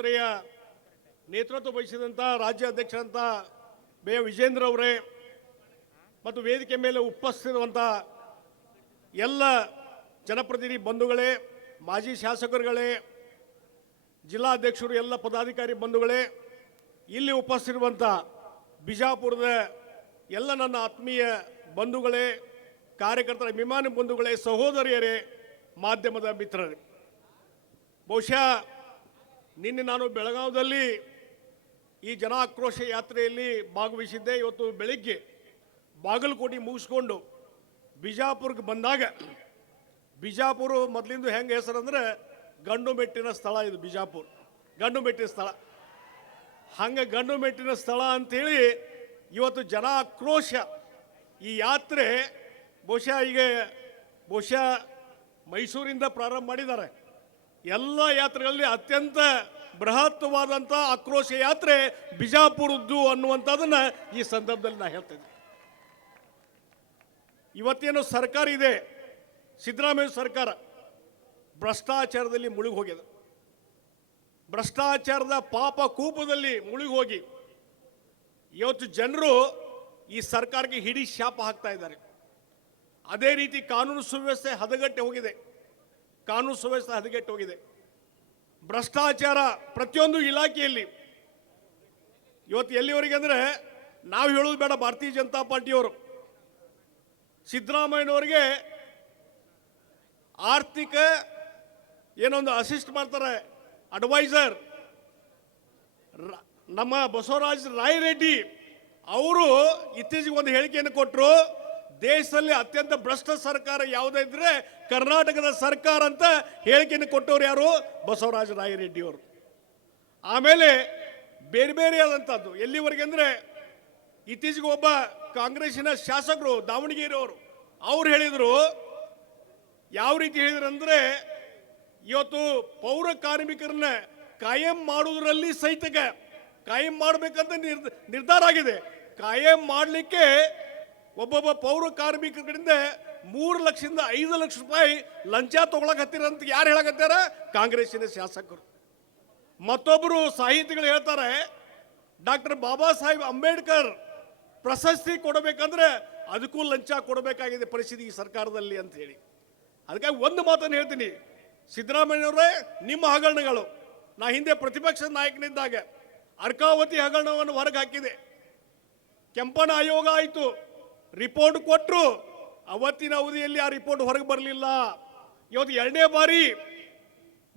ಯಾತ್ರೆಯ ನೇತೃತ್ವ ವಹಿಸಿದಂಥ ರಾಜ್ಯ ಅಧ್ಯಕ್ಷರಂತ ಬೇ ವಿಜೇಂದ್ರ ಅವರೇ ಮತ್ತು ವೇದಿಕೆ ಮೇಲೆ ಉಪಸ್ಥಿರುವಂಥ ಎಲ್ಲ ಜನಪ್ರತಿನಿಧಿ ಬಂಧುಗಳೇ, ಮಾಜಿ ಶಾಸಕರುಗಳೇ, ಜಿಲ್ಲಾಧ್ಯಕ್ಷರು, ಎಲ್ಲ ಪದಾಧಿಕಾರಿ ಬಂಧುಗಳೇ, ಇಲ್ಲಿ ಉಪಸ್ಥಿರುವಂಥ ಬಿಜಾಪುರದ ಎಲ್ಲ ನನ್ನ ಆತ್ಮೀಯ ಬಂಧುಗಳೇ, ಕಾರ್ಯಕರ್ತರ ಅಭಿಮಾನಿ ಬಂಧುಗಳೇ, ಸಹೋದರಿಯರೇ, ಮಾಧ್ಯಮದ ಮಿತ್ರರೇ. ಬಹುಶಃ ನಿನ್ನೆ ನಾನು ಬೆಳಗಾವದಲ್ಲಿ ಈ ಜನಾಕ್ರೋಶ ಯಾತ್ರೆಯಲ್ಲಿ ಭಾಗವಹಿಸಿದ್ದೆ. ಇವತ್ತು ಬೆಳಿಗ್ಗೆ ಬಾಗಲಕೋಟೆ ಮುಗಿಸ್ಕೊಂಡು ಬಿಜಾಪುರಕ್ಕೆ ಬಂದಾಗ, ಬಿಜಾಪುರ ಮೊದಲಿಂದ ಹೆಂಗೆ ಹೆಸರಂದ್ರೆ ಗಂಡು ಮೆಟ್ಟಿನ ಸ್ಥಳ ಇದು ಬಿಜಾಪುರ. ಗಂಡು ಮೆಟ್ಟಿನ ಸ್ಥಳ. ಹಂಗೆ ಗಂಡು ಮೆಟ್ಟಿನ ಸ್ಥಳ ಅಂಥೇಳಿ ಇವತ್ತು ಜನ ಆಕ್ರೋಶ ಈ ಯಾತ್ರೆ ಬಹುಶಃ ಈಗ, ಬಹುಶಃ ಮೈಸೂರಿಂದ ಪ್ರಾರಂಭ ಮಾಡಿದ್ದಾರೆ. ಎಲ್ಲ ಯಾತ್ರೆಗಳಲ್ಲಿ ಅತ್ಯಂತ ಬೃಹತ್ವಾದಂಥ ಆಕ್ರೋಶ ಯಾತ್ರೆ ಬಿಜಾಪುರದ್ದು ಅನ್ನುವಂಥದ್ದನ್ನ ಈ ಸಂದರ್ಭದಲ್ಲಿ ನಾ ಹೇಳ್ತೇನೆ ಇವತ್ತೇನು ಸರ್ಕಾರ ಇದೆ, ಸಿದ್ದರಾಮಯ್ಯ ಸರ್ಕಾರ ಭ್ರಷ್ಟಾಚಾರದಲ್ಲಿ ಮುಳುಗಿ ಹೋಗಿದೆ. ಭ್ರಷ್ಟಾಚಾರದ ಪಾಪ ಕೂಪದಲ್ಲಿ ಮುಳುಗಿ ಹೋಗಿ ಇವತ್ತು ಜನರು ಈ ಸರ್ಕಾರಕ್ಕೆ ಹಿಡಿ ಶಾಪ ಹಾಕ್ತಾ ಇದ್ದಾರೆ. ಅದೇ ರೀತಿ ಕಾನೂನು ಸುವ್ಯವಸ್ಥೆ ಹದಗಟ್ಟೆ ಹೋಗಿದೆ. ಕಾನೂನು ಸುವ್ಯವಸ್ಥೆ ಹದಗೆಟ್ಟು ಹೋಗಿದೆ ಭ್ರಷ್ಟಾಚಾರ ಪ್ರತಿಯೊಂದು ಇಲಾಖೆಯಲ್ಲಿ. ಇವತ್ತು ಎಲ್ಲಿವರೆಗೆ ಅಂದ್ರೆ ನಾವು ಹೇಳೋದು ಬೇಡ, ಭಾರತೀಯ ಜನತಾ ಪಾರ್ಟಿಯವರು. ಸಿದ್ದರಾಮಯ್ಯನವರಿಗೆ ಆರ್ಥಿಕ ಏನೊಂದು ಅಸಿಸ್ಟ್ ಮಾಡ್ತಾರೆ ಅಡ್ವೈಸರ್ ನಮ್ಮ ಬಸವರಾಜ ರಾಯರೆಡ್ಡಿ ಅವರು ಇತ್ತೀಚೆಗೆ ಒಂದು ಹೇಳಿಕೆಯನ್ನು ಕೊಟ್ಟರು ದೇಶದಲ್ಲಿ ಅತ್ಯಂತ ಭ್ರಷ್ಟ ಸರ್ಕಾರ ಯಾವುದೇ ಇದ್ರೆ ಕರ್ನಾಟಕದ ಸರ್ಕಾರ ಅಂತ ಹೇಳಿಕೆಯನ್ನು ಕೊಟ್ಟವ್ರು ಯಾರು? ಬಸವರಾಜ ರಾಯರೆಡ್ಡಿ ಅವರು ಆಮೇಲೆ ಬೇರೆ ಬೇರೆ ಆದಂಥದ್ದು. ಎಲ್ಲಿವರೆಗೆ ಅಂದ್ರೆ ಇತ್ತೀಚೆಗೆ ಒಬ್ಬ ಕಾಂಗ್ರೆಸ್ಸಿನ ಶಾಸಕರು ದಾವಣಗೆರೆ ಅವರು ಹೇಳಿದರು, ಯಾವ ರೀತಿ ಹೇಳಿದ್ರು ಅಂದ್ರೆ ಇವತ್ತು ಪೌರ ಕಾರ್ಮಿಕರನ್ನ ಕಾಯಂ ಮಾಡುವುದರಲ್ಲಿ ಸಹಿತಕ ಕಾಯಂ ಮಾಡಬೇಕಂತ ನಿರ್ಧ- ನಿರ್ಧಾರ ಆಗಿದೆ. ಕಾಯಂ ಮಾಡಲಿಕ್ಕೆ ಒಬ್ಬೊಬ್ಬ ಪೌರ ಕಾರ್ಮಿಕರಿಂದ ಮೂರು ಲಕ್ಷದಿಂದ ಐದು ಲಕ್ಷ ರೂಪಾಯಿ ಲಂಚ ಅಂತ ಯಾರು ಹೇಳಕತ್ತಾರ ಕಾಂಗ್ರೆಸ್ಸಿನ ಶಾಸಕರು. ಮತ್ತೊಬ್ಬರು ಸಾಹಿತಿಗಳು ಹೇಳ್ತಾರೆ, ಡಾಕ್ಟರ್ ಬಾಬಾ ಸಾಹೇಬ್ ಅಂಬೇಡ್ಕರ್ ಪ್ರಶಸ್ತಿ ಕೊಡಬೇಕಂದ್ರೆ ಅದಕ್ಕೂ ಲಂಚ ಕೊಡಬೇಕಾಗಿದೆ ಪರಿಸ್ಥಿತಿ ಈ ಸರ್ಕಾರದಲ್ಲಿ ಅಂತ ಹೇಳಿ. ಅದಕ್ಕಾಗಿ ಒಂದು ಮಾತನ್ನು ಹೇಳ್ತೀನಿ. ಸಿದ್ದರಾಮಯ್ಯನವರೇ, ನಿಮ್ಮ ಹಗರಣಗಳು. ನಾ ಹಿಂದೆ ಪ್ರತಿಪಕ್ಷ ನಾಯಕನಿದ್ದಾಗ ಅರ್ಕಾವತಿ ಹಗರಣವನ್ನು ಹೊರಗೆ ಹಾಕಿದೆ. ಕೆಂಪನ ಆಯೋಗ ಆಯಿತು. ರಿಪೋರ್ಟ್ ಕೊಟ್ಟರು ಅವತ್ತಿನ ಅವಧಿಯಲ್ಲಿ ಆ ರಿಪೋರ್ಟ್ ಹೊರಗೆ ಬರಲಿಲ್ಲ. ಇವತ್ತು ಎರಡನೇ ಬಾರಿ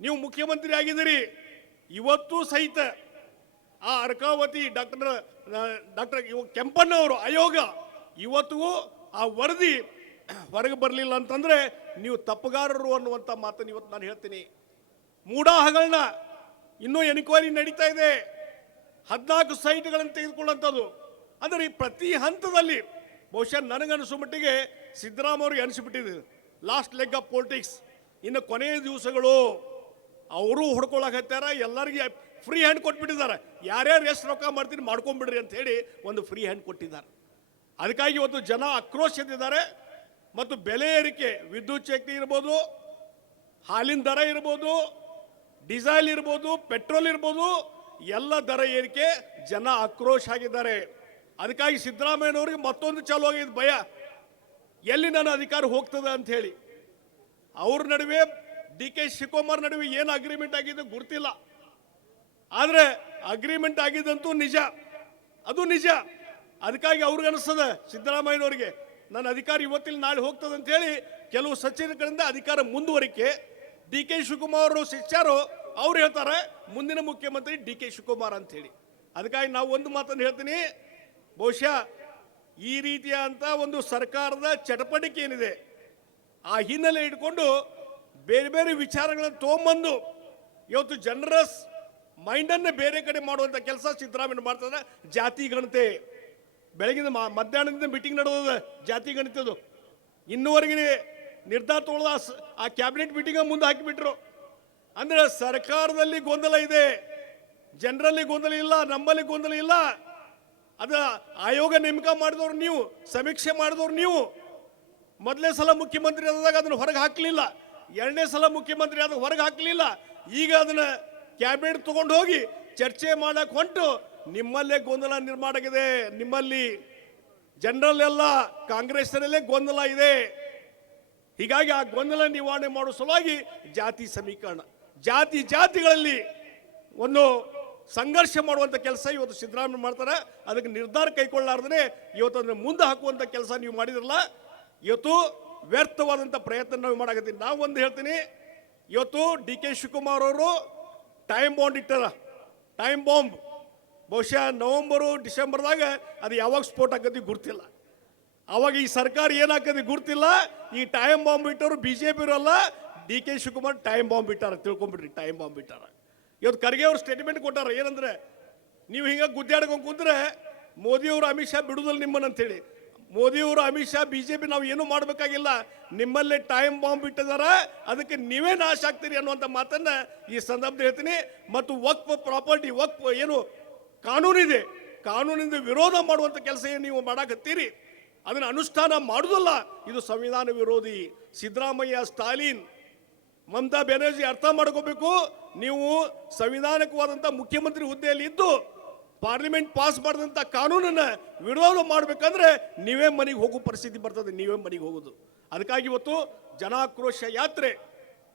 ನೀವು ಮುಖ್ಯಮಂತ್ರಿ ಆಗಿದ್ದೀರಿ ಇವತ್ತು ಸಹಿತ ಆ ಅರ್ಕಾವತಿ ಡಾಕ್ಟರ್ ಡಾಕ್ಟರ್ ಕೆಂಪಣ್ಣ ಅವರು, ಆಯೋಗ ಇವತ್ತಿಗೂ ಆ ವರದಿ ಹೊರಗೆ ಬರಲಿಲ್ಲ ಅಂತಂದ್ರೆ ನೀವು ತಪ್ಪುಗಾರರು ಅನ್ನುವಂಥ ಮಾತನ್ನು ಇವತ್ತು ನಾನು ಹೇಳ್ತೀನಿ. ಮೂಡಾ ಹಗರಣ ಇನ್ನೂ ಎನ್ಕ್ವೈರಿ ನಡೀತಾ ಇದೆ. ಹದಿನಾಲ್ಕು ಸೈಟ್ಗಳನ್ನು ತೆಗೆದುಕೊಳ್ಳುವಂಥದ್ದು. ಅಂದರೆ ಪ್ರತಿ ಹಂತದಲ್ಲಿ ಬಹುಶಃ ನನಗನ್ನಿಸೋ ಮಟ್ಟಿಗೆ ಸಿದ್ದರಾಮಯ್ಯವ್ರಿಗೆ ಅನಿಸ್ಬಿಟ್ಟಿದೆ. ಲಾಸ್ಟ್ ಲೆಗ್ ಆಫ್ ಪೊಲಿಟಿಕ್ಸ್ ಇನ್ನು ಕೊನೆಯ ದಿವಸಗಳು ಅವರು ಹೊಡ್ಕೊಳಕತ್ತಾರ ಎಲ್ಲರಿಗೆ ಫ್ರೀ ಹ್ಯಾಂಡ್ ಕೊಟ್ಬಿಟ್ಟಿದ್ದಾರೆ. ಯಾರ್ಯಾರು ಎಷ್ಟು ರೊಕ್ಕ ಮಾಡ್ತೀನಿ ಮಾಡ್ಕೊಂಬಿಡ್ರಿ ಅಂತ ಹೇಳಿ ಒಂದು ಫ್ರೀ ಹ್ಯಾಂಡ್ ಕೊಟ್ಟಿದ್ದಾರೆ. ಅದಕ್ಕಾಗಿ ಇವತ್ತು ಜನ ಆಕ್ರೋಶದಿದ್ದಾರೆ ಮತ್ತು ಬೆಲೆ ಏರಿಕೆ, ವಿದ್ಯುತ್ ಶಕ್ತಿ ಇರ್ಬೋದು, ಹಾಲಿನ ದರ ಇರ್ಬೋದು, ಡೀಸೆಲ್ ಇರ್ಬೋದು, ಪೆಟ್ರೋಲ್ ಇರ್ಬೋದು, ಎಲ್ಲ ದರ ಏರಿಕೆ, ಜನ ಆಕ್ರೋಶ ಆಗಿದ್ದಾರೆ. ಅದಕ್ಕಾಗಿ ಸಿದ್ದರಾಮಯ್ಯನವ್ರಿಗೆ ಮತ್ತೊಂದು ಚಾಲು ಆಗಿದೆ ಭಯ. ಎಲ್ಲಿ ನನ್ನ ಅಧಿಕಾರ ಹೋಗ್ತದೆ ಅಂತ ಹೇಳಿ. ಅವ್ರ ನಡುವೆ ಡಿ ಕೆ ಶಿವಕುಮಾರ್ ನಡುವೆ ಏನು ಅಗ್ರಿಮೆಂಟ್ ಆಗಿದೆ ಗೊತ್ತಿಲ್ಲ. ಆದ್ರೆ ಅಗ್ರಿಮೆಂಟ್ ಆಗಿದ್ದಂತೂ ನಿಜ. ಅದು ನಿಜ. ಅದಕ್ಕಾಗಿ ಅವ್ರಿಗೆ ಅನಿಸ್ತದೆ ಸಿದ್ದರಾಮಯ್ಯನವರಿಗೆ, ನನ್ನ ಅಧಿಕಾರ ಇವತ್ತಿಲ್ಲಿ, ನಾಳೆ ಹೋಗ್ತದೆ ಅಂತ ಹೇಳಿ ಕೆಲವು ಸಚಿವರುಗಳಿಂದ ಅಧಿಕಾರ ಮುಂದುವರಿಕೆ. ಡಿ ಕೆ ಶಿವಕುಮಾರ್ ಅವರು ಶಿಷ್ಯರು, ಅವ್ರು ಹೇಳ್ತಾರೆ, ಮುಂದಿನ ಮುಖ್ಯಮಂತ್ರಿ ಡಿ ಕೆ ಶಿವಕುಮಾರ್ ಅಂತ ಹೇಳಿ. ಅದಕ್ಕಾಗಿ ನಾವು ಒಂದು ಮಾತನ್ನು ಹೇಳ್ತೀನಿ. ಬಹುಶಃ ಈ ರೀತಿಯ ಒಂದು ಸರ್ಕಾರದ ಚಟಪಟಿಕೆ ಏನಿದೆ, ಆ ಹಿನ್ನೆಲೆ ಇಟ್ಕೊಂಡು ಬೇರೆ ಬೇರೆ ವಿಚಾರಗಳನ್ನು ತೊಗೊಂಬಂದು ಇವತ್ತು ಜನರಸ್ ಮೈಂಡನ್ನು ಬೇರೆ ಕಡೆ ಮಾಡುವಂಥ ಕೆಲಸ ಸಿದ್ದರಾಮಯ್ಯ ಮಾಡ್ತಾರೆ. ಜಾತಿ ಗಣತೆ, ಬೆಳಗಿನ ಮಧ್ಯಾಹ್ನದಿಂದ ಮೀಟಿಂಗ್ ನಡೆದ ಜಾತಿ ಗಣತೆದು ಇನ್ನೂವರೆಗೆ ನಿರ್ಧಾರ ತೊಳೆದ ಆ ಕ್ಯಾಬಿನೆಟ್ ಮೀಟಿಂಗ್ ಮುಂದೆ ಹಾಕಿಬಿಟ್ರು. ಅಂದರೆ ಸರ್ಕಾರದಲ್ಲಿ ಗೊಂದಲ ಇದೆ, ಜನರಲ್ಲಿ ಗೊಂದಲ ಇಲ್ಲ, ನಮ್ಮಲ್ಲಿ ಗೊಂದಲ ಇಲ್ಲ. ಅದ ಆಯೋಗ ನೇಮಕ ಮಾಡಿದವ್ರು ನೀವು, ಸಮೀಕ್ಷೆ ಮಾಡಿದವ್ರು ನೀವು. ಮೊದಲನೇ ಸಲ ಮುಖ್ಯಮಂತ್ರಿ ಆದಾಗ ಅದನ್ನು ಹೊರಗೆ ಹಾಕಲಿಲ್ಲ. ಎರಡನೇ ಸಲ ಮುಖ್ಯಮಂತ್ರಿ ಆದಾಗ ಹೊರಗೆ ಹಾಕಲಿಲ್ಲ. ಈಗ ಅದನ್ನ ಕ್ಯಾಬಿನೆಟ್ ತಗೊಂಡು ಹೋಗಿ ಚರ್ಚೆ ಮಾಡಕ್ ಹೊಂಟು. ನಿಮ್ಮಲ್ಲೇ ಗೊಂದಲ ನಿರ್ಮಾಣ ಆಗಿದೆ. ನಿಮ್ಮಲ್ಲಿ ಜನರಲ್ ಎಲ್ಲ ಕಾಂಗ್ರೆಸ್ನಲ್ಲೇ ಗೊಂದಲ ಇದೆ. ಹೀಗಾಗಿ ಆ ಗೊಂದಲ ನಿವಾರಣೆ ಮಾಡೋ ಸಲುವಾಗಿ ಜಾತಿ ಸಮೀಕರಣ. ಜಾತಿ ಜಾತಿಗಳಲ್ಲಿ ಒಂದು ಸಂಘರ್ಷ ಮಾಡುವಂಥ ಕೆಲಸ ಇವತ್ತು ಸಿದ್ದರಾಮಯ್ಯ ಮಾಡ್ತಾರೆ. ಅದಕ್ಕೆ ನಿರ್ಧಾರ ಕೈಗೊಳ್ಳಾರ್ದೇ ಇವತ್ತು ಅದನ್ನು ಮುಂದೆ ಹಾಕುವಂಥ ಕೆಲಸ ನೀವು ಮಾಡಿದ್ರಲ್ಲ. ಇವತ್ತು ವ್ಯರ್ಥವಾದಂಥ ಪ್ರಯತ್ನ ನಾವು ಮಾಡಾಕತ್ತೀವಿ. ನಾವು ಒಂದು ಹೇಳ್ತೀನಿ. ಇವತ್ತು ಡಿ ಕೆ ಶಿವಕುಮಾರ್ ಅವರು ಟೈಮ್ ಬಾಂಡ್ ಇಟ್ಟಾರ. ಟೈಮ್ ಬಾಂಬ್ ಬಹುಶಃ ನವಂಬರು, ಡಿಸೆಂಬರ್ದಾಗ ಅದು ಯಾವಾಗ ಸ್ಫೋಟ ಆಕತಿ ಗುರ್ತಿಲ್ಲ ಅವಾಗ ಈ ಸರ್ಕಾರ ಏನಾಗ್ತದೆ ಗುರ್ತಿಲ್ಲ ಈ ಟೈಮ್ ಬಾಂಬ್ ಇಟ್ಟವರು ಬಿ ಜೆ ಪಿ ಇರೋಲ್ಲ D K Shivakumar time bomb ಇಟ್ಟಾರ. ತಿಳ್ಕೊಂಬಿಡ್ರಿ ಟೈಮ್ ಬಾಂಬ್ ಬಿಟ್ಟಾರ ಇವತ್ತು ಖರ್ಗೆ ಅವ್ರು ಸ್ಟೇಟ್ಮೆಂಟ್ ಕೊಟ್ಟಾರ, ಏನಂದ್ರೆ, ನೀವು ಹಿಂಗೆ ಗುದ್ದಾಡ್ಕೊಂಡು ಮೋದಿ ಮೋದಿಯವರು ಅಮಿತ್ ಶಾ ಬಿಡುದಿಲ್ಲ ನಿಮ್ಮನ್ನ ಅಂತೇಳಿ ಮೋದಿಯವರು Amit Shah B J P ನಾವು ಏನೂ ಮಾಡಬೇಕಾಗಿಲ್ಲ. ನಿಮ್ಮಲ್ಲೇ ಟೈಮ್ ಬಾಂಬ್ ಬಿಟ್ಟಿದಾರ ಅದಕ್ಕೆ ನೀವೇ ನಾಶ ಆಗ್ತೀರಿ ಅನ್ನುವಂಥ ಮಾತನ್ನ ಈ ಸಂದರ್ಭದಲ್ಲಿ ಹೇಳ್ತೀನಿ. ಮತ್ತು ವಕ್ಫ್ ಪ್ರಾಪರ್ಟಿ, ವಕ್ಫ್ ಏನು ಕಾನೂನಿದೆ. ಕಾನೂನಿಂದ ವಿರೋಧ ಮಾಡುವಂಥ ಕೆಲಸ ಏನು ನೀವು ಮಾಡಾಕತ್ತೀರಿ. ಅದನ್ನು ಅನುಷ್ಠಾನ ಮಾಡುವುದಲ್ಲ ಇದು ಸಂವಿಧಾನ ವಿರೋಧಿ. ಸಿದ್ದರಾಮಯ್ಯ, ಸ್ಟಾಲಿನ್ ಮಮತಾ ಬ್ಯಾನರ್ಜಿ ಅರ್ಥ ಮಾಡ್ಕೋಬೇಕು. ನೀವು ಸಂವಿಧಾನಕವಾದಂಥ ಮುಖ್ಯಮಂತ್ರಿ ಹುದ್ದೆಯಲ್ಲಿ ಇದ್ದು ಪಾರ್ಲಿಮೆಂಟ್ ಪಾಸ್ ಮಾಡಿದಂಥ ಕಾನೂನನ್ನ ವಿರೋಧ ಮಾಡಬೇಕಂದ್ರೆ ನೀವೇ ಮನೆಗೆ ಹೋಗೋ ಪರಿಸ್ಥಿತಿ ಬರ್ತದೆ, ನೀವೇ ಮನೆಗೆ ಹೋಗೋದು. ಅದಕ್ಕಾಗಿ ಇವತ್ತು ಜನಾಕ್ರೋಶ ಯಾತ್ರೆ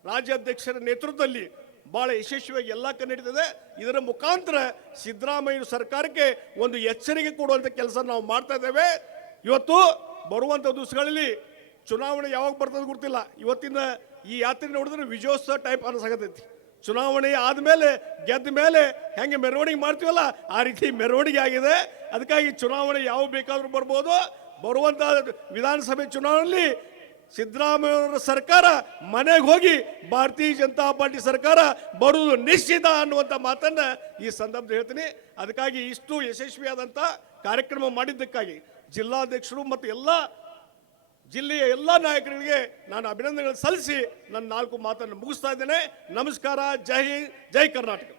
ರಾಜ್ಯಾಧ್ಯಕ್ಷರ ನೇತೃತ್ವದಲ್ಲಿ ಬಹಳ ಯಶಸ್ವಿಯಾಗಿ ಎಲ್ಲ ಕಡೆ ನಡೀತದೆ. ಇದರ ಮುಖಾಂತರ ಸಿದ್ದರಾಮಯ್ಯ ಸರ್ಕಾರಕ್ಕೆ ಒಂದು ಎಚ್ಚರಿಕೆ ಕೊಡುವಂಥ ಕೆಲಸ ನಾವು ಮಾಡ್ತಾ ಇದ್ದೇವೆ. ಇವತ್ತು ಬರುವಂಥ ದಿವಸಗಳಲ್ಲಿ ಚುನಾವಣೆ ಯಾವಾಗ ಬರ್ತದೆ ಗೊತ್ತಿಲ್ಲ. ಇವತ್ತಿನ ಈ ಯಾತ್ರೆ ನೋಡಿದ್ರೆ ವಿಜಯೋತ್ಸವ ಟೈಪ್ ಅನಿಸಾಗತೈತಿ ಚುನಾವಣೆ ಆದಮೇಲೆ ಗೆದ್ದ ಮೇಲೆ ಹೆಂಗೆ ಮೆರವಣಿಗೆ ಮಾಡ್ತೀವಲ್ಲ, ಆ ರೀತಿ ಮೆರವಣಿಗೆ ಆಗಿದೆ. ಅದಕ್ಕಾಗಿ ಚುನಾವಣೆ ಯಾವ ಬೇಕಾದರೂ ಬರ್ಬೋದು. ಬರುವಂಥ ವಿಧಾನಸಭೆ ಚುನಾವಣೆಯಲ್ಲಿ ಸಿದ್ದರಾಮಯ್ಯವರ ಸರ್ಕಾರ ಮನೆಗೆ ಹೋಗಿ ಭಾರತೀಯ ಜನತಾ ಪಾರ್ಟಿ ಸರ್ಕಾರ ಬರುವುದು ನಿಶ್ಚಿತ ಅನ್ನುವಂಥ ಮಾತನ್ನು ಈ ಸಂದರ್ಭದಲ್ಲಿ ಹೇಳ್ತೀನಿ. ಅದಕ್ಕಾಗಿ ಇಷ್ಟು ಯಶಸ್ವಿಯಾದಂಥ ಕಾರ್ಯಕ್ರಮ ಮಾಡಿದ್ದಕ್ಕಾಗಿ ಜಿಲ್ಲಾಧ್ಯಕ್ಷರು ಮತ್ತು ಎಲ್ಲ ಜಿಲ್ಲೆಯ ಎಲ್ಲ ನಾಯಕರಿಗೆ ನಾನು ಅಭಿನಂದನೆಗಳು ಸಲ್ಲಿಸಿ ನನ್ನ ನಾಲ್ಕು ಮಾತನ್ನು ಮುಗಿಸ್ತಾ ಇದ್ದೇನೆ. ನಮಸ್ಕಾರ, ಜೈ ಜೈ ಕರ್ನಾಟಕ.